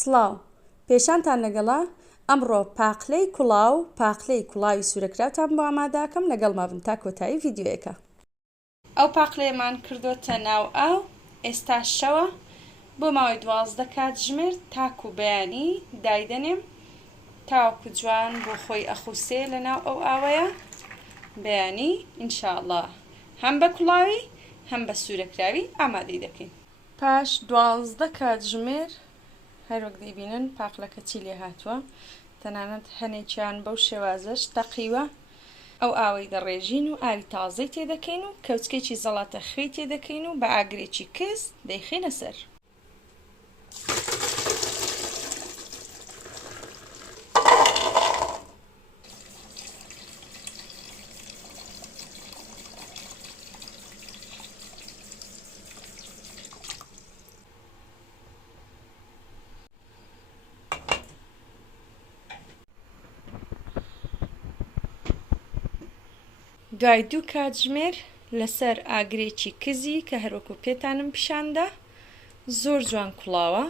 سڵاو پێشانتان لەگەڵا ئەمڕۆ پاقلەی کوڵاو پاقلەی کوڵاوی سورەکراوتان بۆ ئامادەکەم لەگەڵ مابن تا کۆتایی ڤیدیۆیەکە. ئەو پاقلەیەمان کردوتە ناو ئاو، ئێستا شەوە بۆ ماوەی 12 کاتژمێر تاکو بەیانی دایدەنێم تاوەکو جوان بۆ خۆی ئەخوسێ لەناو ئەو ئاوەیە بەیانی ئینشاءڵڵا هەم بە کوڵاوی هەم بە سورەکراوی ئامادەی دەکەین. پاش 12 کاتژمێر هەروەک دەیبینن پاقلەکە چی لێ هاتووە، تەنانەت هەنێکیان بەو شێوازەش تەقیوە. ئەو ئاوەی دەڕێژین و ئاوی تازەی تێدەکەین و کەوچکێکی زەڵاتە خوێ تێدەکەین و بە ئاگرێکی کەس دەیخینە سەر. دوای 2 کاتژمێر لەسەر ئاگرێکی کزی کە هەروەکو پێتانم پیشاندا زۆر جوان کوڵاوە،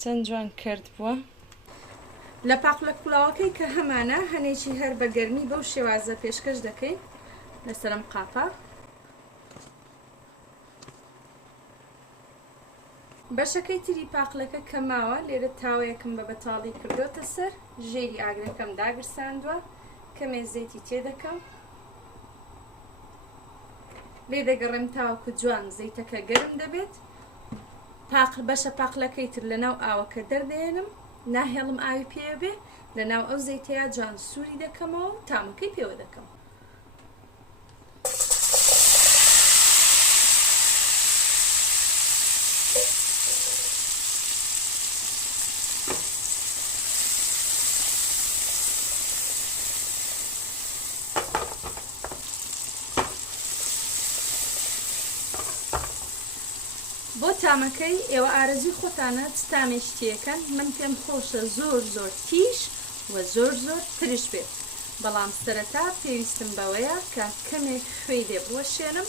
چەند جوان کرد بووە. لە پاقلە کوڵاوەکەی کە هەمانە هەنێکی هەر بە گەرمی بەو شێوازە پێشکەش دەکەین لەسەرم قاپە. بەشەکەی تری پاقلەکە کە ماوە لێرە تاوەیەکم بە بەتاڵی کردوتە سەر، ژێری ئاگرەکەم داگرساندووە، کەمێ زەیتی تێدەکەم، لێ دەگەڕێم تاوەکو جوان زەیتەکە گەرم دەبێت. بەشە پاقلەکەی تر لەناو ئاوەکە دەردێنم، ناهێڵم ئاوی پێ بێ، لەناو ئەو زەیتەیە جوان سووری دەکەمەوە و تامەکەی پێوە دەکەم. بۆ تامەکەی ئێوە ئارەزوی خۆتانە چ تامێکی تێکەن، من پێم خۆشە زۆر زۆر تیش و زۆر زۆر ترش بێت، بەڵام سەرەتا پێویستم بەوەیە کە کەمێک خوێی لێ بوەشێنم.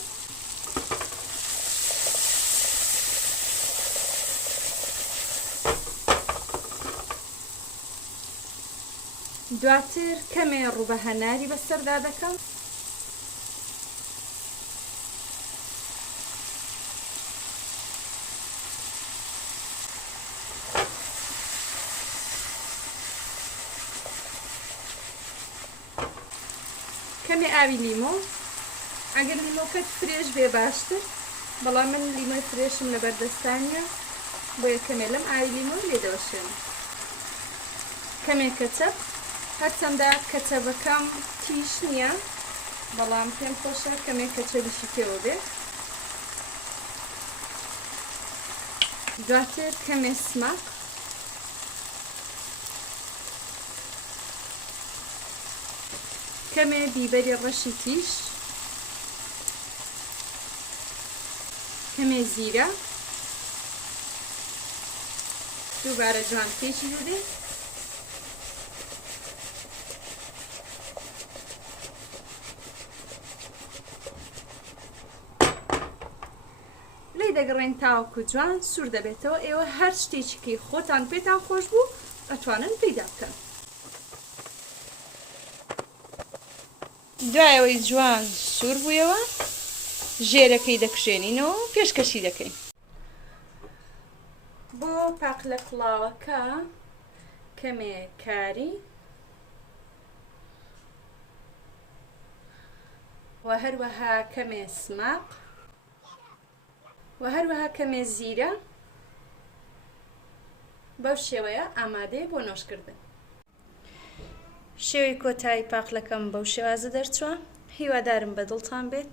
دواتر کەمێ ڕووبە هەناری بەسەردا دەکەم. کەمێ ئاوی لیمۆ، ئەگەر لیمۆکەت فرێش بێ باشتر، بەڵام من لیمۆی فرێشم لە بەردەستانیە بۆیە کەمێ لەم ئاوی لیمۆ لێدەوەشێنم. کەمێ کەچەپ، هەرچەندە کەچەپەکەم تیش نییە بەڵام پێم خۆشە کەمێ کەچەپیشی پێوە بێت. دواتر کەمێ سماق، کەمێ بیبەری ڕەشی تیش، کەمێ زیرە، دووبارە جوان پێچی دەدێت. لێ دەگەڕێن تاوەکو جوان سوور دەبێتەوە. ئێوە هەر شتێکی خۆتان پێتان خۆش بوو ئەتوانن پەیدا بکەن. دوایەوەی جوان سوور بوویەوە ژێرەکەی دەکشێنینەوە و پێشکەشی دەکەین. بۆ پاقلە کوڵاوەکە کەمێ کاری و هەروەها کەمێ سماق و هەروەها کەمێ زیرە، بەو شێوەیە ئامادەیە بۆ نۆشکردن. شێوەی کۆتایی پاقلەکەم بەو شێوازە دەرچووە، هیوادارم بەدڵتان بێت.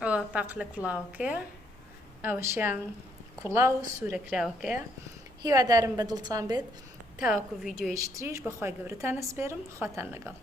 ئەوە پاقلە کوڵاوەکەیە، ئەوەشیان کوڵاو سورەکراوەکەیە. هیوادارم بەدڵتان بێت. تاوەکو ڤیدیۆیەکی تریش بەخوای گەورەتان ئەسپێرم. خواتان لەگەڵ.